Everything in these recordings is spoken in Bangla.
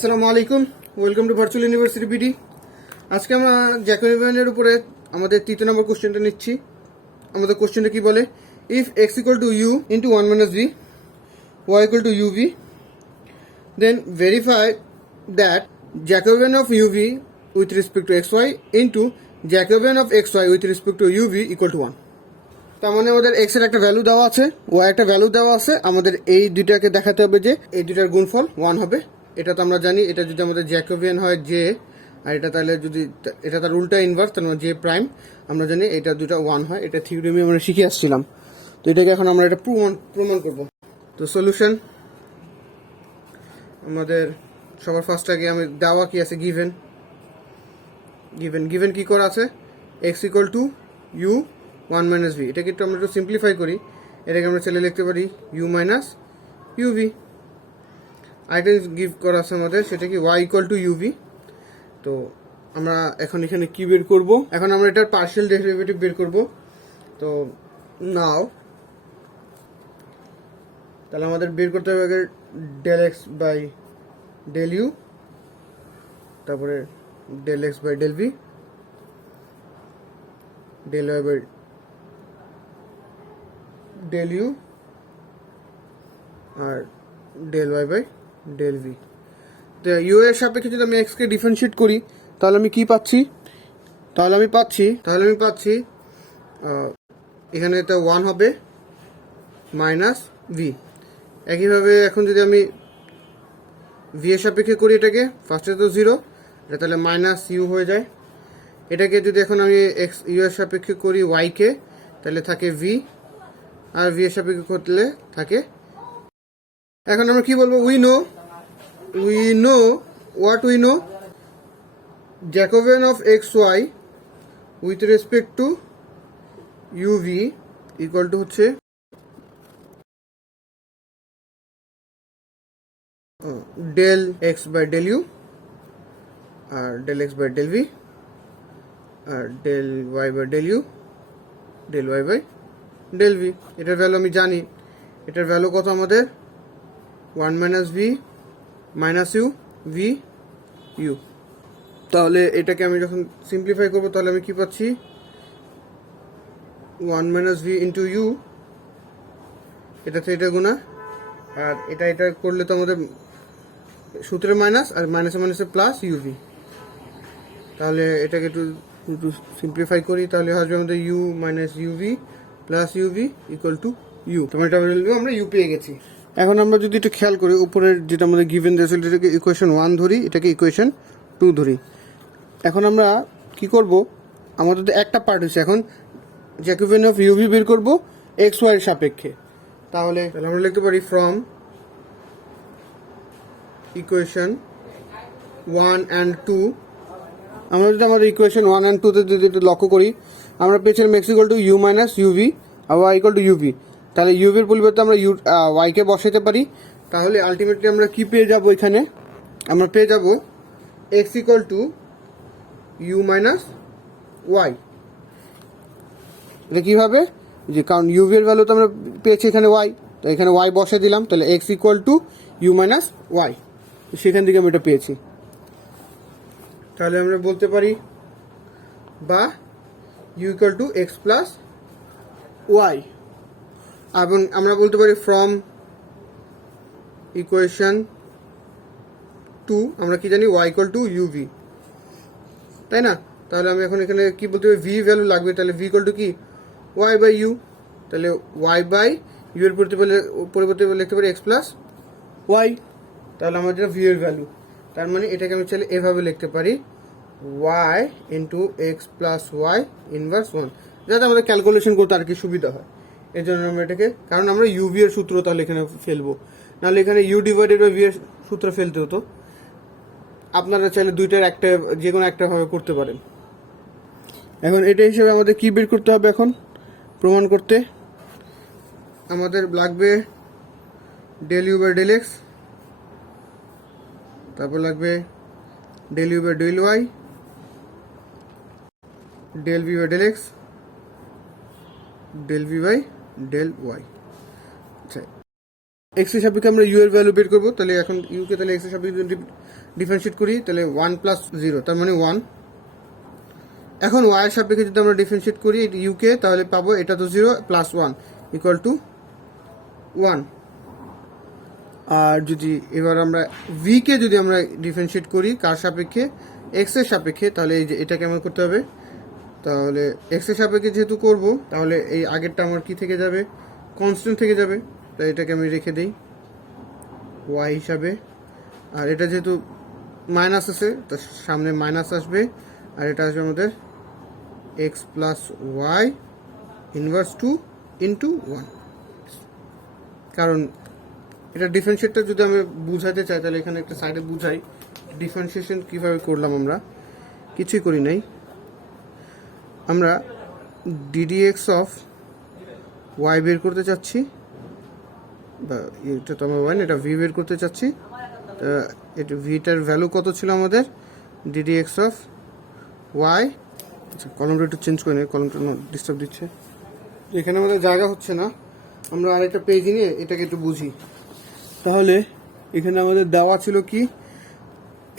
আসসালামু আলাইকুম, welcome to virtual university BD. আজকে আমরা জ্যাকোবিয়ানের উপরে আমাদের তৃতীয় নম্বর কোশ্চেনটা নিচ্ছি। আমাদের কোশ্চেনটা কি বলে, if X equal to U into one minus V, Y equal to UV, then verify that Jacobian of UV with respect to x Y into Jacobian of X Y with respect to UV equal to one. তার মানে আমাদের এক্স এর একটা ভ্যালু দেওয়া আছে, ওয়াই একটা ভ্যালু দেওয়া আছে, আমাদের এই দুইটাকে দেখাতে হবে যে এই দুইটার গুণফল ওয়ান হবে। এটা তো আমরা জানি, এটা যদি আমাদের জ্যাকোবিয়ান হয় জে, আর এটা তাহলে যদি এটা তার উল্টা ইনভার্স, তার মানে জে প্রাইম, আমরা জানি এটা দুটো ওয়ান হয়। এটা থিওরিমে আমরা শিখে আসছিলাম। তো এটাকে এখন আমরা এটা প্রমাণ করব। তো সলিউশন আমাদের সবার ফার্স্ট আগে আমি দেওয়া কি আছে, গিভেন গিভেন কি করা আছে, X equal to U one minus V. এটাকে একটু আমরা একটু সিম্পলিফাই করি, এটাকে আমরা ছেলে লিখতে পারি ইউ মাইনাস ইউভি। আরেকটা গিভ করা আছে আমাদের, সেটা কি ওয়াই ইকুয়াল টু ইউভি। তো আমরা এখন এখানে কি বের করব, এখন আমরা এটার পার্শিয়াল ডেরিভেটিভ বের করব। তো নাও তাহলে আমাদের বের করতে হবে আগে del X by del U, তারপরে del X by del V, del Y by del U, আর del Y by del V. তো ইউ এর সাপেক্ষে যদি আমি এক্স কে ডিফারেন্সিয়েট করি, তাহলে আমি কি পাচ্ছি, তাহলে আমি পাচ্ছি এখানে এটা ওয়ান হবে মাইনাস ভি। একইভাবে এখন যদি আমি ভি এর সাপেক্ষে করি, এটাকে ফার্স্টে তো জিরো, এটা তাহলে মাইনাস ইউ হয়ে যায়। এটাকে যদি এখন আমি এক্স ইউ এর সাপেক্ষে করি ওয়াই কে, তাহলে থাকে ভি, আর ভি এর সাপেক্ষে করলে থাকে। এখন আমরা কি বলবো, we know what we know, Jacobian of xy with respect to uv equal to হচ্ছে del x by del u, আর del x by del v, আর del y by del u, del y by del v। এটার ভ্যালু আমি জানি, এটার ভ্যালু কত আমাদের, 1 minus V minus U V U. তাহলে এটাকে আমি যখন সিম্পলিফাই করবো, তাহলে আমি কি পাচ্ছি, 1 মাইনাস ভি ইন্টু ইউ, এটাতে এটা গুণা, আর এটা করলে তো আমাদের সূত্রে মাইনাস, আর মাইনাসে প্লাস ইউভি। তাহলে এটাকে একটু সিম্পলিফাই করি, তাহলে আসবে আমাদের U minus UV plus UV equal to U. তোমার এটা আমরা ইউ পেয়ে গেছি। এখন আমরা যদি একটু খেয়াল করি, উপরের যেটা আমাদের গিভেন দিয়েছিল এটাকে ইকুয়েশন 1 ধরি, এটাকে ইকুয়েশন 2 ধরি। এখন আমরা কি করব, আমাদের তো একটা পার্ট হচ্ছে, এখন জ্যাকোবিয়ান অফ ইউভি বের করব এক্স ওয়াই এর সাপেক্ষে। তাহলে আমরা লিখতে পারি ফ্রম ইকুয়েশন 1 and 2। আমরা যদি আমাদের ইকুয়েশন 1 and 2 তে যদি একটু লক্ষ্য করি, আমরা পেয়েছিলাম X equal to U minus UV আর ওয়াই ইকুয়াল টু ইউভি। তাহলে ইউভির পরিবর্তে আমরা ওয়াইকে বসাতে পারি। তাহলে আলটিমেটলি আমরা কি পেয়ে যাব, এখানে আমরা পেয়ে যাব X equal to U minus Y. এটা কীভাবে, যে কারণ ইউভি এর ভ্যালু তো আমরা পেয়েছি এখানে ওয়াই, তো এখানে ওয়াই বসে দিলাম, তাহলে X equal to U minus Y, সেখান থেকে আমি এটা পেয়েছি। তাহলে আমরা বলতে পারি বা U equal to X plus Y, এবং আমরা বলতে পারি ফ্রম ইকুয়েশন 2 আমরা কি জানি, ওয়াই ইকুয়াল টু ইউভি, তাই না? তাহলে আমি এখন এখানে কি বলতে পারি, ভি ভ্যালু লাগবে, তাহলে ভি ইকুয়াল টু কি, ওয়াই বাই ইউ। তাহলে ওয়াই বাই ইউ এর পরিবর্তে লিখতে পারি এক্স প্লাস ওয়াই, তাহলে আমার যেটা ভি এর ভ্যালু। তার মানে এটাকে আমি চাইলে এভাবে লিখতে পারি, Y into x plus Y inverse 1, যাতে আমাদের ক্যালকুলেশন করতে আর কি সুবিধা হয়। এই জন্য আমরা এটাকে, কারণ আমরা ইউভি এর সূত্র তাহলে এখানে ফেলবো, নাহলে এখানে ইউ ডিভাইডেড বাই ভি এর সূত্র ফেলতে হতো। আপনারা চাইলে দুইটার একটা, যে কোনো একটা ভাবে করতে পারেন। এখন এটা হিসেবে আমাদের কি বের করতে হবে, এখন প্রমাণ করতে আমাদের লাগবে del you by del X, তারপর লাগবে del you by del Y, del V by del x, del V by del Y. আচ্ছা, এক্স এর সাপেক্ষে আমরা ইউ এর ভ্যালু বের করবো, তাহলে এখন ইউ কে তাহলে এক্স এর সাপেক্ষে ডিফারেন্সিয়েট করি তাহলে 1 প্লাস 0 তার মানে 1। এখন y এর সাপেক্ষে যদি আমরা ডিফারেন্সিয়েট করি u কে তাহলে পাবো এটা তো 0 প্লাস 1 ইকুয়াল টু 1। আর যদি এবার আমরা v কে যদি আমরা ডিফারেন্সিয়েট করি কার সাপেক্ষে x এর সাপেক্ষে তাহলে এই যে এটা কেমন করতে হবে, তাহলে x এর সাপেক্ষে যেহেতু করব তাহলে এই আগেরটা আমার কি থেকে যাবে, কনস্ট্যান্ট থেকে যাবে। তাই এটাকে আমি রেখে দেই y হিসাবে। আর এটা যেহেতু মাইনাস আছে তার সামনে মাইনাস আসবে, আর এটা আসবে আমাদের x plus Y inverse 2 into 1। কারণ এটা ডিফারেন্সিয়েটটা যদি আমি বুঝাতে চাই তাহলে এখানে একটা সাইডে বুঝাই ডিফারেন্সিয়েশন কিভাবে করলাম। আমরা কিছুই করি নাই, আমরা ডিডিএক্স অফ ওয়াই বের করতে চাচ্ছি, বা এটা তো আমার ওয়াই এটা ভি বের করতে চাচ্ছি। এটা ভিটার ভ্যালু কত ছিল আমাদের, ডিডিএক্স অফ ওয়াই। আচ্ছা কলমটা একটু চেঞ্জ করে নিই, কলমটা ডিস্টার্ব দিচ্ছে। এখানে আমাদের জায়গা হচ্ছে না, আমরা আরেকটা পেজ নিয়ে এটাকে একটু বুঝি। তাহলে এখানে আমাদের দেওয়া ছিল কি,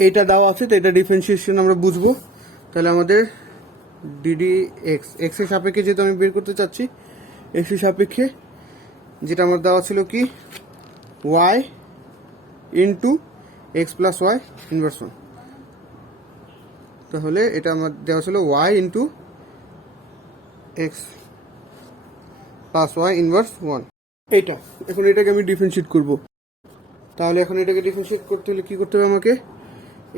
এইটা দেওয়া আছে তো এটা ডিফারেন্সিয়েশন আমরা বুঝবো। তাহলে আমাদের ডিডি এক্স এক্স এর সাপেক্ষে যেহেতু আমি বের করতে চাচ্ছি, এক্স এর সাপেক্ষে যেটা আমার দেওয়া ছিল কি Y into x plus Y inverse 1। তাহলে এটা আমার দেওয়া ছিল Y into x plus Y inverse 1 এইটা। এখন এটাকে আমি ডিফারেন্সিয়েট করব। তাহলে এখন এটাকে ডিফারেন্সিয়েট করতে হলে কি করতে হবে আমাকে,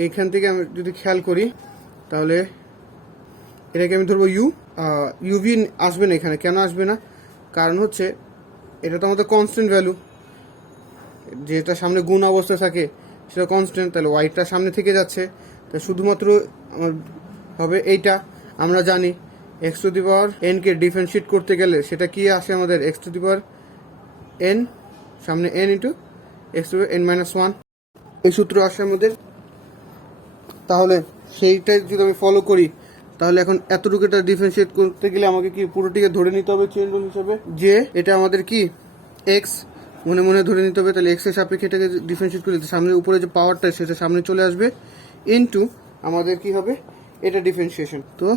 এইখান থেকে আমি যদি খেয়াল করি তাহলে এটাকে আমি ধরবো ইউভি আসবে না এখানে। কেন আসবে না, কারণ হচ্ছে এটা তো আমাদের কনস্ট্যান্ট ভ্যালু, যেটা সামনে গুণ অবস্থা থাকে সেটা কনস্ট্যান্ট, তাহলে ওয়াইটা সামনে থেকে যাচ্ছে। তাই শুধুমাত্র আমার হবে এইটা। আমরা জানি X to the power N কে ডিফারেন্সিয়েট করতে গেলে সেটা কি আসে আমাদের, X to the power N সামনে N into X to N minus 1 এই সূত্র আসে আমাদের। তাহলে সেইটাই যদি আমি ফলো করি তাহলে এখন এতটুকু এটা ডিফারেন্সিয়েট করতে গেলে আমাকে কি পুরোটিকে ধরে নিতে হবে চেইন রুল হিসেবে, যে এটা আমাদের কি এক্স মনে মনে ধরে নিতে হবে। তাহলে এক্স এর সাপেক্ষে এটাকে ডিফারেন্সিয়েট করলে সামনে উপরে যে পাওয়ারটা সেটা সামনে চলে আসবে, ইনটু আমাদের কি হবে এটা ডিফারেন্সিয়েশন। তো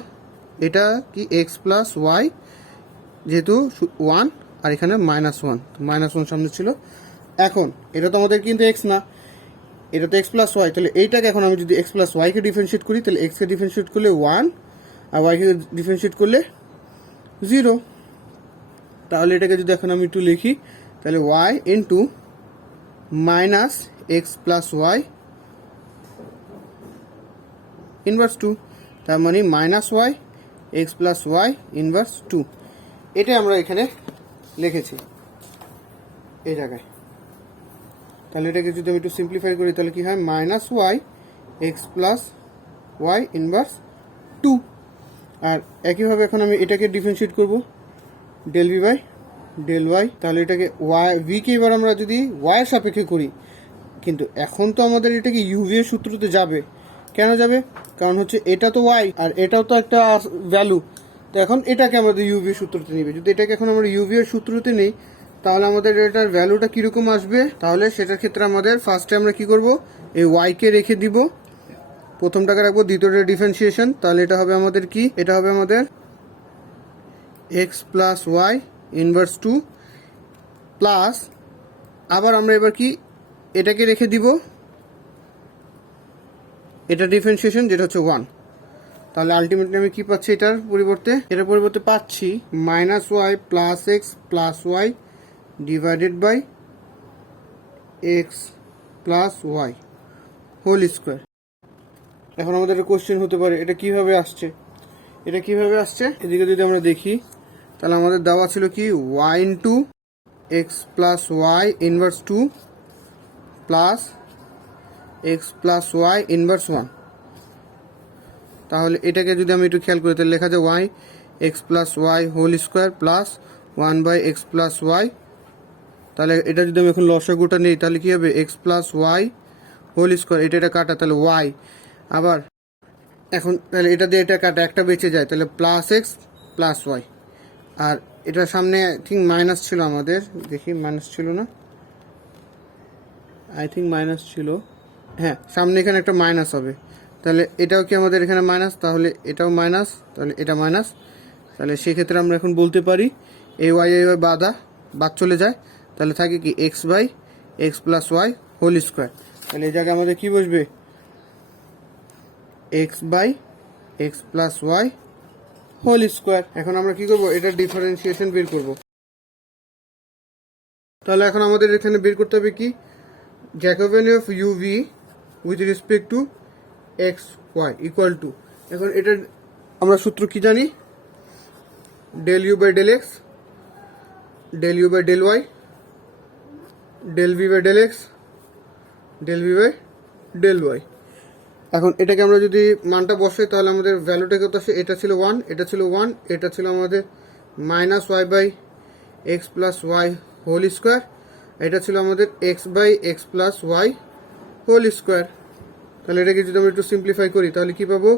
এটা কি এক্স প্লাস ওয়াই যেহেতু 1 আর এখানে -1, -1 সামনে ছিল। এখন এটা তো আমাদের কিন্তু এক্স না, এটা তো এক্স প্লাস ওয়াই। তাহলে এইটাকে এখন আমি যদি এক্স প্লাস ওয়াইকে ডিফারেন্সিয়েট করি তাহলে এক্সকে ডিফারেন্সিয়েট করলে 1 আর ওয়াইকে ডিফারেন্সিয়েট করলে 0। তাহলে এটাকে যদি এখন আমি একটু লিখি তাহলে Y into minus X plus Y inverse 2, তার মানে minus Y x plus Y inverse 2। এটাই আমরা এখানে লিখেছি এই জায়গায়। তাহলে এটাকে যদি আমি একটু সিম্পলিফাই করি তাহলে কি হয়, minus Y x plus Y inverse 2। আর একইভাবে এখন আমি এটাকে ডিফারেন্সিয়েট করব del V by del y. তাহলে এটাকে ওয়াই ভিকে এবার আমরা যদি ওয়াই এর সাপেক্ষে করি, কিন্তু এখন তো আমাদের এটাকে ইউভি এর সূত্রতে যাবে। কেন যাবে, কারণ হচ্ছে এটা তো ওয়াই আর এটাও তো একটা ভ্যালু। তো এখন এটাকে আমাদের ইউভি এর সূত্রতে নিবে। যদি এটাকে এখন আমরা ইউভি এর সূত্রতে নেই তাহলে আমাদের এটার ভ্যালুটা কিরকম আসবে, তাহলে সেটার ক্ষেত্রে আমাদের ফার্স্টে আমরা কি করব, এই ওয়াই কে রেখে দিব, প্রথমটাকে রাখবো, দ্বিতীয়টা ডিফারেন্সিয়েশন। তাহলে এটা হবে আমাদের কি, এটা হবে আমাদের x plus Y inverse 2 plus, আবার আমরা এবার কি এটাকে রেখে দিব, এটা ডিফারেন্সিয়েশন যেটা হচ্ছে 1। তাহলে আলটিমেটলি আমি কি পাচ্ছি, এটার পরিবর্তে পাচ্ছি minus y plus x plus y divided by x plus Y whole square. এখন আমাদের একটা কোশ্চেন হতে পারে এটা কিভাবে আসছে, এদিকে যদি আমরা দেখি তাহলে আমাদের দেওয়া ছিল কি Y into x plus Y inverse 2 plus x plus Y inverse 1। তাহলে এটাকে যদি আমি একটু খেয়াল করি তাহলে লেখা যায় y x plus Y whole square plus 1 by x plus y. তাহলে এটা যদি আমি এখন লসাগুটা নিই তাহলে কি হবে, x plus Y whole square, এটা কাটা তাহলে ওয়াই, আবার এখন তাহলে এটা দিয়ে এটা কাটা একটা বেঁচে যায়, তাহলে প্লাস এক্স প্লাস ওয়াই। আর এটার সামনে আই থিঙ্ক মাইনাস ছিল আমাদের, দেখি মাইনাস ছিল না, আই থিঙ্ক মাইনাস ছিল, হ্যাঁ সামনে এখানে একটা মাইনাস হবে, তাহলে এটাও কি আমাদের এখানে মাইনাস, তাহলে এটাও মাইনাস, তাহলে এটা মাইনাস। তাহলে সেক্ষেত্রে আমরা এখন বলতে পারি এই ওয়াই বাদ চলে যায়, তাহলে থাকে কি x by x plus Y whole square. তাহলে এই জায়গায় আমাদের কি বসবে, x by x plus Y whole square. এখন আমরা কি করবো, এটা ডিফারেন্সিয়েশন বের করব। তাহলে এখন আমাদের এখানে বের করতে হবে কি, Jacobian of u v with respect to x y equal to, এখন এটা আমরা সূত্র কি জানি, del you by del x, del you by del Y, del V by del x, del V by del y. এখন এটাকে আমরা যদি মানটা বসাই তাহলে আমাদের ভ্যালুটা কত আসে, এটা ছিল 1, এটা ছিল 1, এটা ছিল আমাদের minus y by x plus Y whole square, এটা ছিল আমাদের x by x plus Y whole square. তাহলে এটাকে যদি আমরা একটু সিম্পলিফাই করি তাহলে কি পাবো,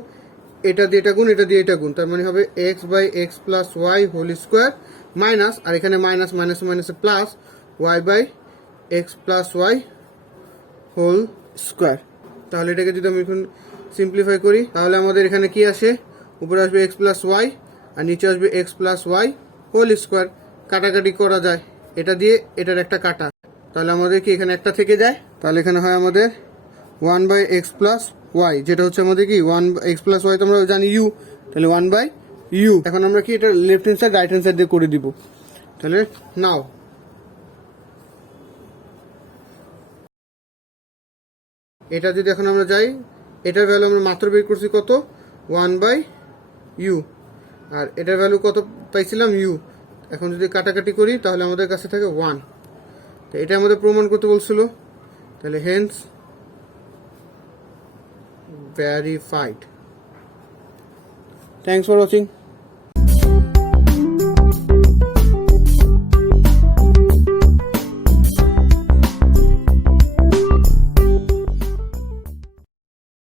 এটা দিয়ে এটা গুণ, এটা দিয়ে এটা গুণ, তার মানে হবে X by x plus Y whole square minus, আর এখানে মাইনাস মাইনাস মাইনাসে plus Y by x plus Y whole square. তাহলে এটাকে যদি আমি এখন সিম্পলিফাই করি তাহলে আমাদের এখানে কি আসে, উপরে আসবে এক্স প্লাস ওয়াই আর নিচে আসবে x plus Y whole square. কাটাকাটি করা যায়, এটা দিয়ে এটার একটা কাটা, তাহলে আমাদের কি এখানে একটা থেকে যায়, তাহলে এখানে হয় আমাদের 1 বাই এক্স প্লাস ওয়াই, যেটা হচ্ছে আমাদের কি 1 এক্স প্লাস ওয়াই তো আমরা জানি ইউ, তাহলে 1 বাই ইউ। এখন আমরা কি এটা left hand side right hand side দিয়ে করে দিব। তাহলে নাও এটা যদি এখন আমরা যাই, এটার ভ্যালু আমরা মাত্র বের করছি কত, 1 বাই ইউ, আর এটার ভ্যালু কত পাইছিলাম ইউ। এখন যদি কাটাকাটি করি তাহলে আমাদের কাছে থাকে 1, তো এটা আমাদের প্রমাণ করতে বলছিল, তাহলে Haynes verified. Thanks for watching.